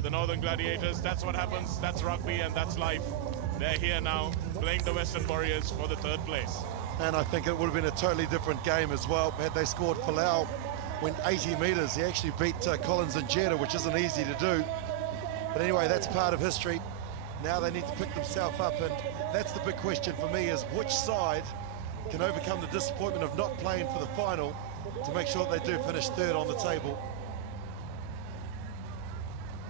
But the Northern Gladiators, that's what happens, that's rugby and that's life. They're here now, playing the Western Warriors for the 3rd place. And I think it would have been a totally different game as well had they scored. Falau went 80 metres. He actually beat Collins and Jeddah, which isn't easy to do. But anyway, that's part of history. Now they need to pick themselves up, and that's the big question for me, is which side can overcome the disappointment of not playing for the final to make sure that they do finish 3rd on the table.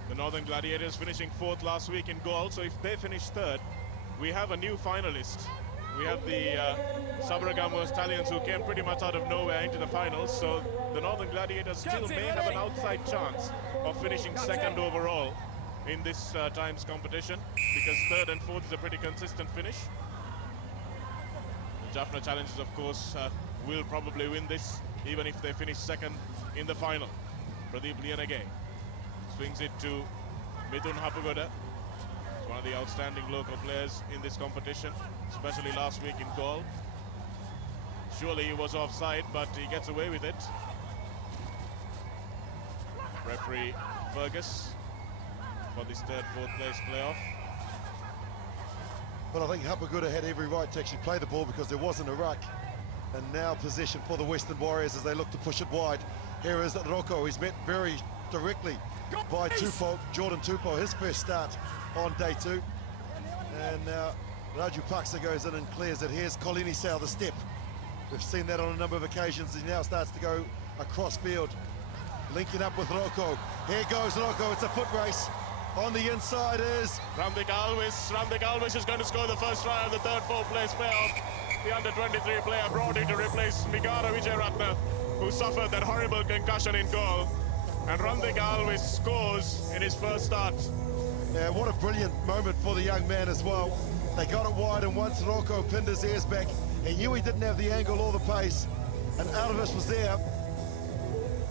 The Northern Gladiators finishing 4th last week in goal, so if they finish 3rd, we have a new finalist. We have the Sabragamo Stallions, who came pretty much out of nowhere into the finals, so the Northern Gladiators still may have an outside chance of finishing 2nd overall in this times competition, because 3rd and 4th is a pretty consistent finish. The Jaffna Challengers, of course, will probably win this, even if they finish 2nd in the final. Pradeep Lianage swings it to Mithun Hapugoda. He's one of the outstanding local players in this competition, especially last week in goal. Surely he was offside, but he gets away with it. Referee Fergus for this 3rd, 4th place playoff. But I think Hapugoda had every right to actually play the ball because there wasn't a ruck. And now possession for the Western Warriors as they look to push it wide. Here is Rocco. He's met very directly by Tupou, Jordan Tupou, his first start on day 2. And now Raju Paksa goes in and clears it. Here's Kolini Sal, the step. We've seen that on a number of occasions. He now starts to go across field, linking up with Rocco. Here goes Rocco, it's a foot race. On the inside is Ramdik Alvis. Ramdik Alvis is going to score the first try of the 3rd, 4th place playoff. The under-23 player brought in to replace Migara Vijayaratna, who suffered that horrible concussion in goal. And Ramdik Alvis scores in his first start. Yeah, what a brilliant moment for the young man as well. They got it wide, and once Rocco pinned his ears back, he knew he didn't have the angle or the pace, and Alvis was there.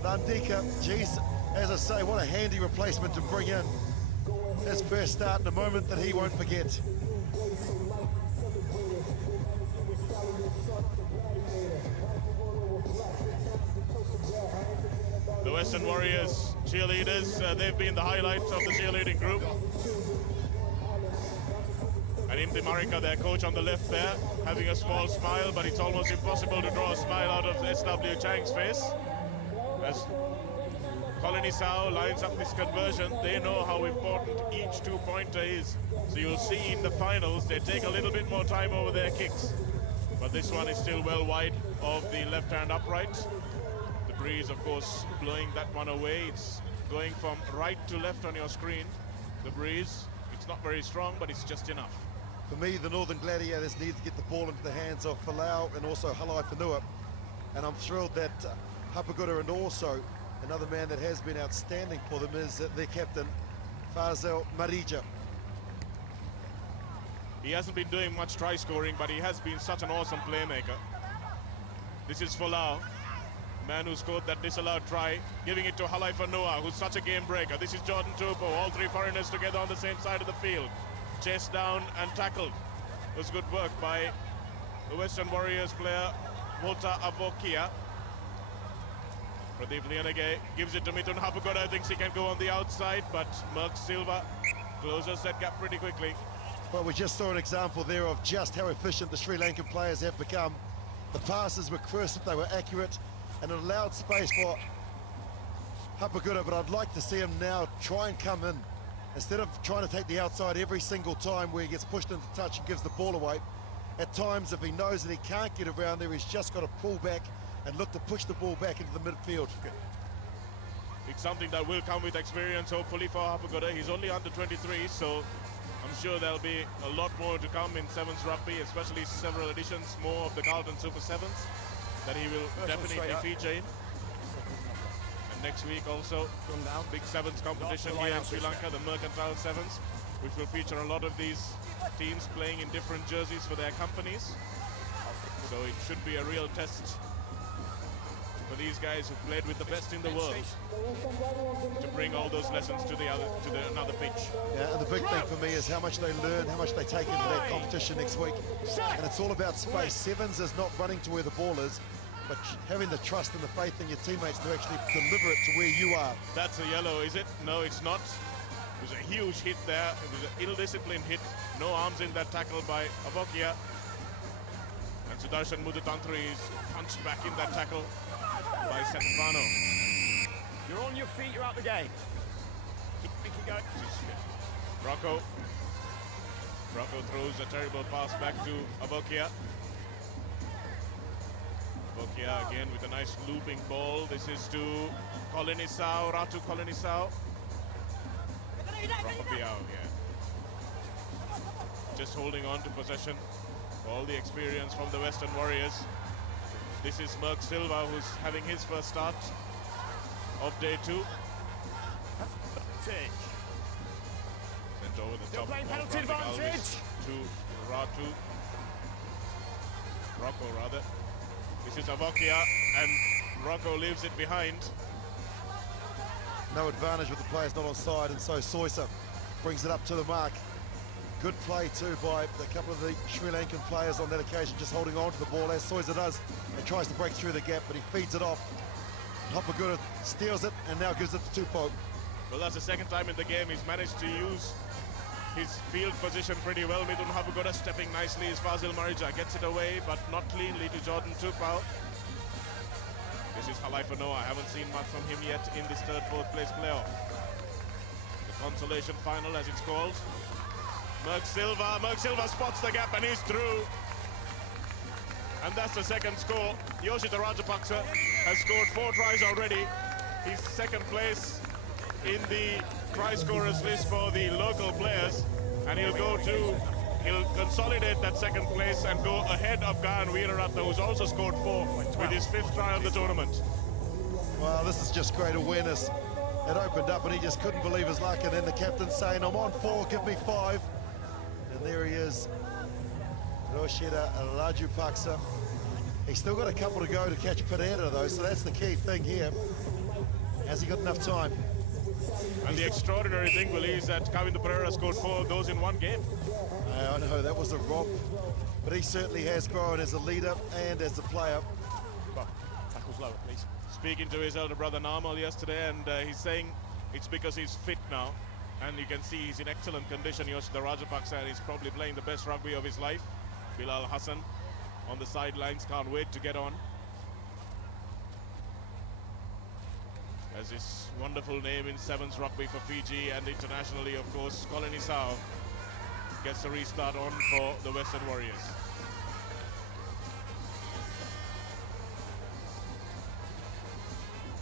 Landika, geez, as I say, what a handy replacement to bring in. His first start in a moment that he won't forget. The Western Warriors cheerleaders, they've been the highlights of the cheerleading group. And Imti Marika, their coach on the left there, having a small smile, but it's almost impossible to draw a smile out of SW Chang's face. As Colony Sao lines up this conversion, they know how important each 2-pointer is. So you'll see in the finals, they take a little bit more time over their kicks. But this one is still well wide of the left-hand upright. The breeze, of course, blowing that one away. It's going from right to left on your screen. The breeze, it's not very strong, but it's just enough. For me, the Northern Gladiators need to get the ball into the hands of Falau and also Halai Whenua. And I'm thrilled that Hapugoda, and also another man that has been outstanding for them is their captain, Fazel Marija. He hasn't been doing much try scoring, but he has been such an awesome playmaker. This is Falau, man who scored that disallowed try, giving it to Halai Whenua, who's such a game breaker. This is Jordan Tupou, all 3 foreigners together on the same side of the field. Chased down and tackled. It was good work by the Western Warriors player, Walter Avokia. Pradeep Lianage gives it to Mithun Hapugoda, thinks he can go on the outside, but Merck Silva closes that gap pretty quickly. Well, we just saw an example there of just how efficient the Sri Lankan players have become. The passes were crisp, they were accurate, and it allowed space for Hapugoda, but I'd like to see him now try and come in. Instead of trying to take the outside every single time where he gets pushed into touch and gives the ball away, at times if he knows that he can't get around there, he's just got to pull back and look to push the ball back into the midfield. It's something that will come with experience, hopefully, for Hapugoda. He's only under 23, so I'm sure there'll be a lot more to come in 7's rugby, especially several editions, more of the Carlton Super 7's that he will definitely feature in. And next week also, big 7's competition here in Sri Lanka, the Mercantile 7's, which will feature a lot of these teams playing in different jerseys for their companies. So it should be a real test for these guys who played with the best in the world to bring all those lessons to another pitch. Yeah, and the big thing for me is how much they learn, how much they take into that competition next week. And it's all about space. 7's is not running to where the ball is, but having the trust and the faith in your teammates to actually deliver it to where you are. That's a yellow, is it? No, it's not. It was a huge hit there. It was an ill-disciplined hit. No arms in that tackle by Avokia. And Sudarshan Mudutantri is punched back in that tackle by Stefano. You're on your feet, you're out the game. Keep going. Rocco throws a terrible pass back to Avokia. Avokia again with a nice looping ball. This is to Colonisao, Ratu Colonisao. Rapapiao, yeah. Just holding on to possession. All the experience from the Western Warriors. This is Merck Silva, who's having his first start of day 2. Sent over the top of penalty advantage to Ratu. Rocco, rather. This is Avokia, and Rocco leaves it behind. No advantage with the players not on side, and so Soisa brings it up to the mark. Good play too by a couple of the Sri Lankan players on that occasion, just holding on to the ball as Soisa does and tries to break through the gap, but he feeds it off. Hopagura steals it and now gives it to Tupou. Well, that's the second time in the game he's managed to use his field position pretty well. Midun Hapagura stepping nicely as Fazil Marija gets it away, but not cleanly to Jordan Tupou. This is Halaifa Noah. I haven't seen much from him yet in this third, fourth place playoff. The consolation final, as it's called. Merck Silva spots the gap and he's through. And that's the second score. Yoshita Rajapaksa has scored 4 tries already. He's second place in the try scorers list for the local players. And he'll consolidate that second place and go ahead of Gayan Veeraratne, who's also scored 4 with his 5th try of the tournament. Well, this is just great awareness. It opened up and he just couldn't believe his luck, and then the captain saying, I'm on 4, give me 5. And there he is, Yoshita Rajapaksa. He's still got a couple to go to catch Pereira though, so that's the key thing here. Has he got enough time? And the extraordinary thing, Willie, is that Kavinda Pereira scored 4 of those in one game. I know, that was a romp, but he certainly has grown as a leader and as a player. Tackles lower, please. Speaking to his elder brother Namal yesterday, and he's saying it's because he's fit now. And you can see he's in excellent condition, Yoshida Rajapaksa, and he's probably playing the best rugby of his life. Bilal Hassan on the sidelines, can't wait to get on. As his wonderful name in 7's rugby for Fiji and internationally, of course, Colonisao gets a restart on for the Western Warriors.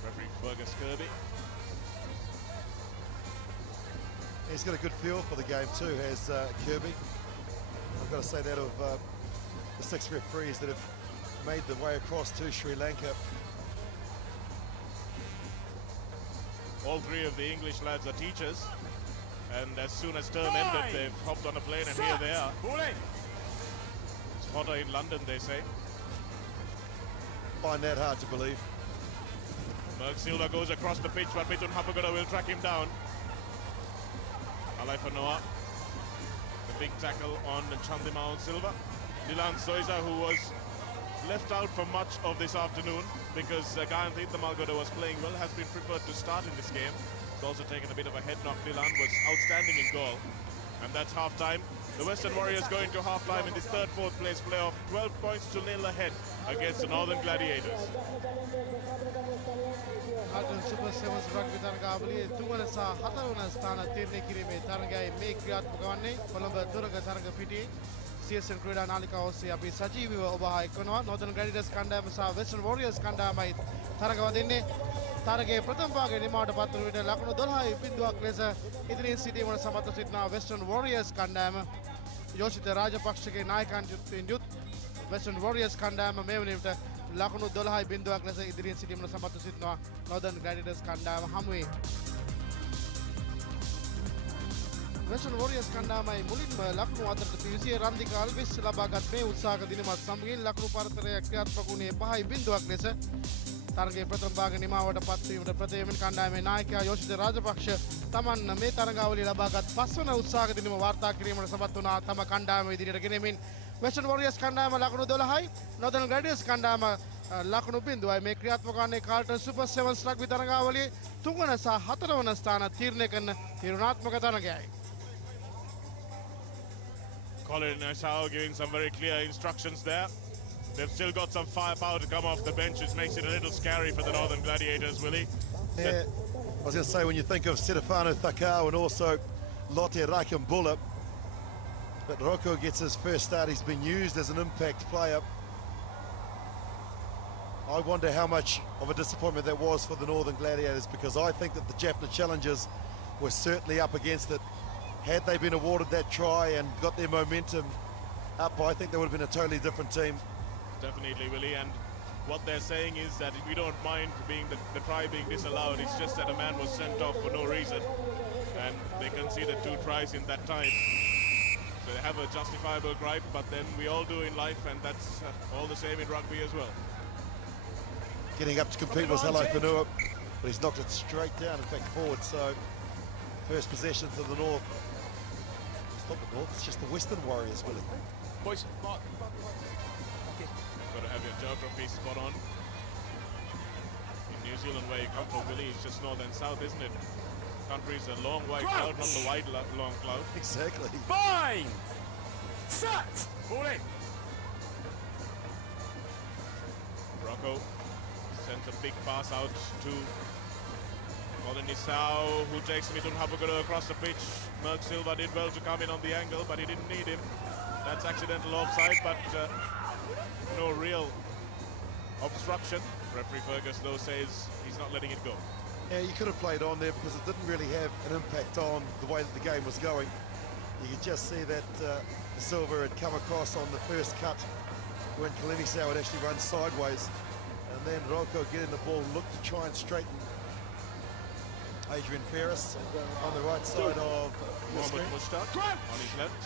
Referee Fergus Kirby. He's got a good feel for the game too, has Kirby. I've got to say that of the 6 referees that have made the way across to Sri Lanka. All 3 of the English lads are teachers, and as soon as term ended, they've hopped on a plane and here they are. It's hotter in London, they say. Find that hard to believe. Merck Silva goes across the pitch, but Midun Hapagura will track him down. Halaifa Noah, the big tackle on Chandimao Silva. Dylan Soisa, who was left out for much of this afternoon because Gayan Malgoda was playing well, has been preferred to start in this game. He's also taken a bit of a head knock. Dylan was outstanding in goal. And that's half-time. The Western Warriors go into half-time in this third, fourth place playoff, 12 points to nil ahead against the Northern Gladiators. Carlton Super 7's rugby තරගාවලියේ 3 වන සහ 4 වන ස්ථාන තීරණය කිරීමේ තරගයයි මේ ක්‍රියාත්මක වන්නේ. කොළඹ දුරග තරග පිටියේ CSN ක්‍රීඩා නාලිකාව ඔස්සේ අපි සජීවීව ඔබ හා එක්වනවා. Northern Gladiators කණ්ඩායම සහ Western Warriors කණ්ඩායමයි තරග වදින්නේ. තරගයේ ප්‍රථම භාගයේ නිමාවට පත් වන විට ලකුණු 12යි බිඳුවක් ලෙස ඉදිරියෙන් සිටීමට සමත්ව සිටිනා Western Warriors කණ්ඩායම. යෝෂිත රාජපක්ෂගේ නායකත්වයෙන් යුත් Western Warriors කණ්ඩායම මේ වන විට ලකුණු 12යි බිඳුවක් ලෙස ඉදිරියෙන් සිටීමට සමත්ව සිටිනවා Northern Gladiators කණ්ඩායම හමුවේ. Western Warriors කණ්ඩායමයි මුලින්ම ලකුණු අතරට පිවිසිය රන්දික අල්විස් ලබාගත් මේ උත්සාහක දිනමත් සමගින් ලකුණු පරතරය ක්‍රියාත්මක වුණේ 5යි බිඳුවක් ලෙස. තරගයේ ප්‍රථම භාග නිමාවට පත්වීමට ප්‍රථම කණ්ඩායමේ නායකයා යෝෂිත රාජපක්ෂ තමන් මේ තරගාවලිය ලබාගත් 5 වන උත්සාහක දිනම වාර්තා කිරීමට සමත් වුණා. තම කණ්ඩායම ඉදිරියට ගෙනෙමින් Western Warriors කණ්ඩායම ලකුණු 12යි, Northern Gladiators කණ්ඩායම ලකුණු බිඳුවයි මේ ක්‍රියාත්මක වන්නේ කාල්ටන් සුපර් 7's රග්බි තරගාවලියේ 3 වන සහ 4 වන ස්ථාන තීරණය කරන තීරණාත්මක තරගයයි. Colin Nassau giving some very clear instructions there. They've still got some firepower to come off the bench, which makes it a little scary for the Northern Gladiators, Willie. Yeah, I was going to say, when you think of Stefano Thakau and also Lotte Rakambula, but Rocco gets his first start. He's been used as an impact player. I wonder how much of a disappointment that was for the Northern Gladiators, because I think that the Jaffna Challengers were certainly up against it. Had they been awarded that try and got their momentum up, I think they would have been a totally different team. Definitely, Willie, and what they're saying is that we don't mind being the try being disallowed. It's just that a man was sent off for no reason, and they conceded 2 tries in that time. So they have a justifiable gripe, but then we all do in life, and that's all the same in rugby as well. Getting up to compete was Hello Whenua, but he's knocked it straight down, in fact forward, so first possession to the North. It's not the North, it's just the Western Warriors, Willie. Boys, Mark. Got to have your geography spot on. In New Zealand, where you come from, Willie, it's just north and south, isn't it? Country's a long white cloud, not the wide long cloud. Exactly. Bind! Set! Ball in. Rocco sends a big pass out to Colin Nassau, who takes Mithun Hapaguru across the pitch. Merck Silva did well to come in on the angle, but he didn't need him. That's accidental offside, but no real obstruction. Referee Fergus, though, says he's not letting it go. Yeah, you could have played on there because it didn't really have an impact on the way that the game was going. You could just see that Silva had come across on the first cut when Kalinisau had actually run sideways. And then Rocco getting the ball, looked to try and straighten Adrian Ferris on the right side of the Mohamed screen. Mushtaq on his left.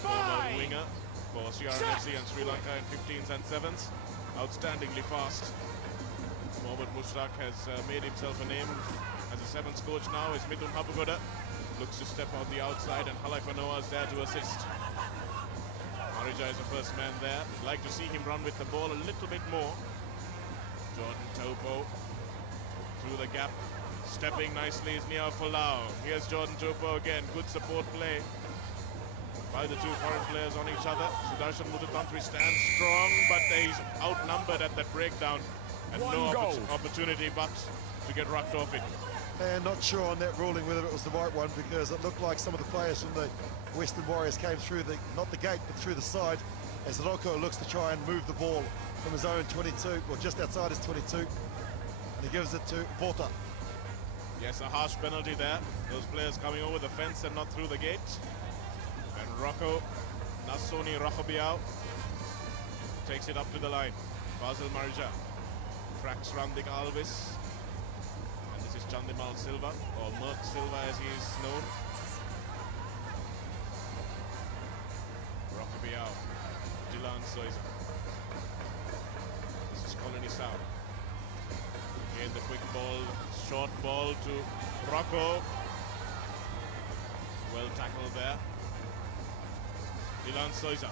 Former winger for CRFC and Sri Lanka in 15s and 7s. Outstandingly fast. Mohamed Mushtaq has made himself a name as a 7's coach now. Is Mithun Hapaguru. Looks to step out the outside, and Halaifa Noah is there to assist. Marija is the first man there. I'd like to see him run with the ball a little bit more. Jordan Topo through the gap. Stepping nicely is Nia Folau. Here's Jordan Topo again. Good support play by the 2 foreign players on each other. Sudarshan Muthuthantri stands strong, but he's outnumbered at that breakdown. And no opportunity but to get rucked off it. And not sure on that ruling whether it was the right one, because it looked like some of the players from the Western Warriors came through the, not the gate, but through the side, as Rocco looks to try and move the ball from his own 22, or just outside his 22, and he gives it to Porta. Yes, a harsh penalty there. Those players coming over the fence and not through the gate. And Rocco, Nassoni Rahobiao, takes it up to the line. Fazil Marja cracks Randik Alvis. And this is Chandimal Silva, or Merck Silva as he is known. Rahobiao, Dylan Soiza. This is Colin Nassau. Again, the quick ball, short ball to Rocco. Well tackled there. Dylan Soiza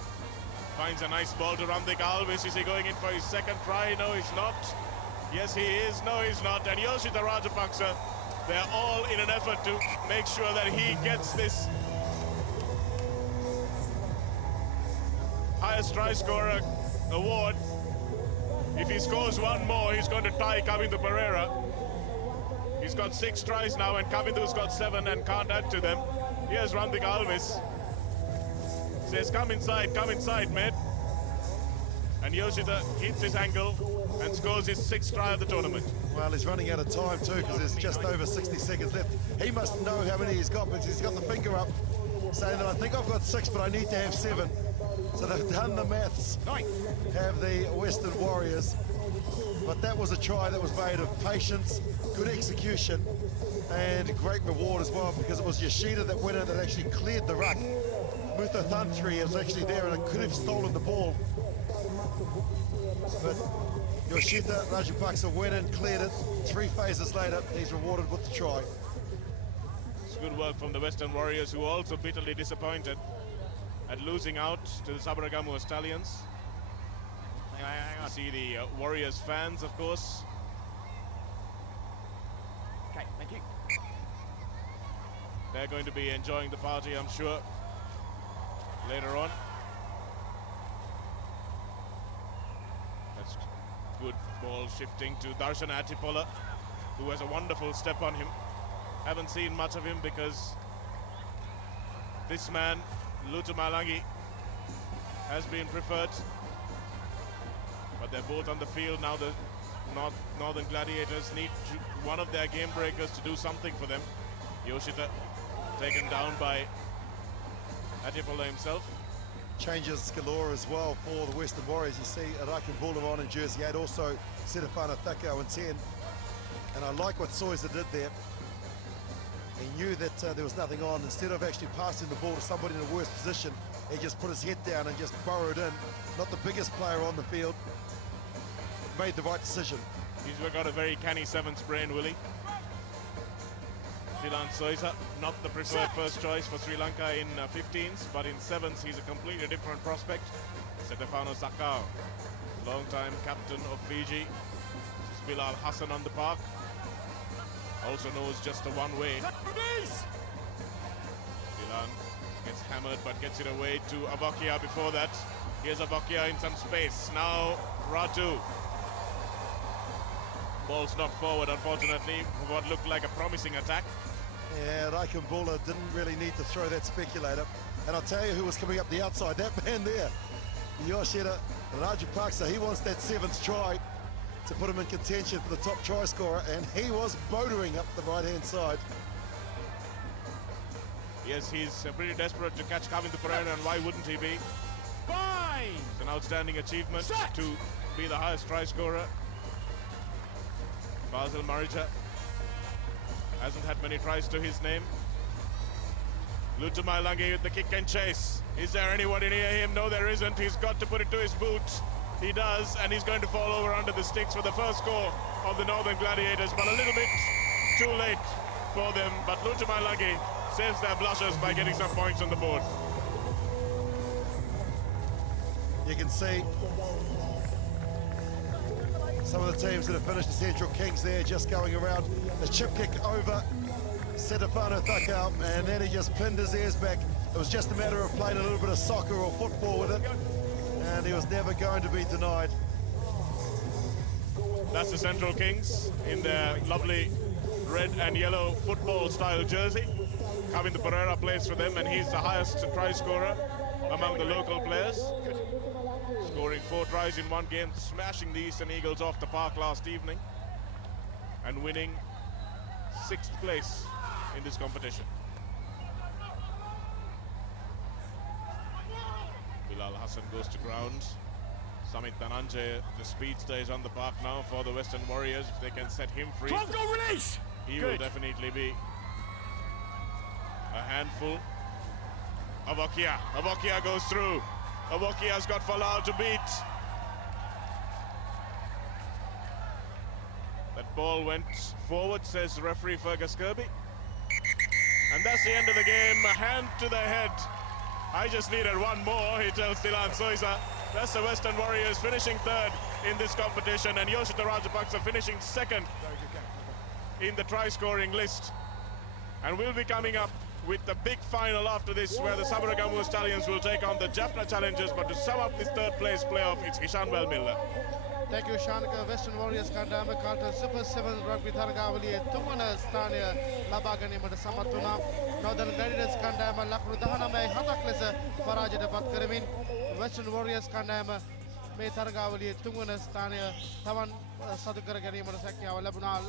finds a nice ball to Randik Alvis. Is he going in for his second try? No, he's not. Yes, he is. No, he's not. And Yoshita Rajapaksa, they're all in an effort to make sure that he gets this highest try scorer award. If he scores one more, he's going to tie Kavindu Pereira. He's got 6 tries now, and Kavindu's got 7 and can't add to them. Here's Randik Alvis. Says, come inside, mate. And Yoshida keeps his angle and scores his 6th try of the tournament. Well, he's running out of time too, because there's just over 60 seconds left. He must know how many he's got, because he's got the finger up, saying that I think I've got 6, but I need to have 7. So they've done the maths, have the Western Warriors. But that was a try that was made of patience, good execution, and great reward as well, because it was Yoshida that went in that actually cleared the ruck. Muthuthantri was actually there and could have stolen the ball. But Yoshida Rajapaksa went in, cleared it. 3 phases later, he's rewarded with the try. It's good work from the Western Warriors, who are also bitterly disappointed at losing out to the Sabaragamuwa Stallions. hang on. See the Warriors fans, of course. Okay, thank you. They're going to be enjoying the party, I'm sure, later on. That's good ball shifting to Darshan Atipola, who has a wonderful step on him. Haven't seen much of him because this man, Lutu Malangi, has been preferred. But they're both on the field now. The Northern Gladiators need one of their game breakers to do something for them. Yoshita taken down by Atipola himself. Changes galore as well for the Western Warriors. You see Arakan Boulevard in jersey 8, also Setafana Thakau in 10. And I like what Soiza did there. He knew that there was nothing on. Instead of actually passing the ball to somebody in a worse position, he just put his head down and just burrowed in. Not the biggest player on the field. Made the right decision. He's got a very canny 7's brain, Willie. Silan Soisa, not the preferred first choice for Sri Lanka in 15s, but in 7s he's a completely different prospect. Setefano Sakau, long-time captain of Fiji. This is Bilal Hassan on the park. Also knows just a one-way. Silan gets hammered but gets it away to Avokia before that. Here's Avokia in some space. Now Ratu. Ball's knocked forward, unfortunately, for what looked like a promising attack. Yeah, Raikon Bula didn't really need to throw that speculator. And I'll tell you who was coming up the outside, that man there, Yoshida Rajapaksa. He wants that 7th try to put him in contention for the top try scorer, and he was motoring up the right-hand side. Yes, he's pretty desperate to catch Kavindu Pereira, and why wouldn't he be? Fine! It's an outstanding achievement to be the highest try scorer. Basil Marija hasn't had many tries to his name. Lutu Mailangi with the kick and chase. Is there anybody near him? No, there isn't. He's got to put it to his boot. He does, and he's going to fall over under the sticks for the first score of the Northern Gladiators, but a little bit too late for them. But Lutu Mailangi saves their blushers by getting some points on the board. You can see some of the teams that have finished the Central Kings there just going around. The chip kick over Setefano Thakau, and then he just pinned his ears back. It was just a matter of playing a little bit of soccer or football with it, and he was never going to be denied. That's the Central Kings in their lovely red and yellow football style jersey. Kavindu Pereira plays for them, and he's the highest try scorer among the local players. Scoring 4 tries in one game, smashing the Eastern Eagles off the park last evening and winning 6th place in this competition. Bilal Hassan goes to ground. Samit Dhananjay, the speedster, is on the park now for the Western Warriors. If they can set him free, release! he will definitely be a handful. Avokia goes through. Avokia's got Falau to beat. That ball went forward, says referee Fergus Kirby. And that's the end of the game. A hand to the head. I just needed one more, he tells Silan Soisa. That's the Western Warriors finishing 3rd in this competition, and Yoshita Rajapaksa finishing 2nd in the try-scoring list. And we'll be coming up with the big final after this, where the Sabaragamu Stallions will take on the Jaffna Challengers. But to sum up this 3rd place playoff, it's Ishan Miller. Thank you, Ishan. Western Warriors Kandama Carlton Super 7 rugby Thargavali Tumana Stania Labagani Madasamatuna Northern Gladiators Kandama Lakru Dahaname Hataklesa Parajata Patkaramin Western Warriors Kandama May Thargavali Tumana Stania Tavan Sadukaragani Madasaki Labuna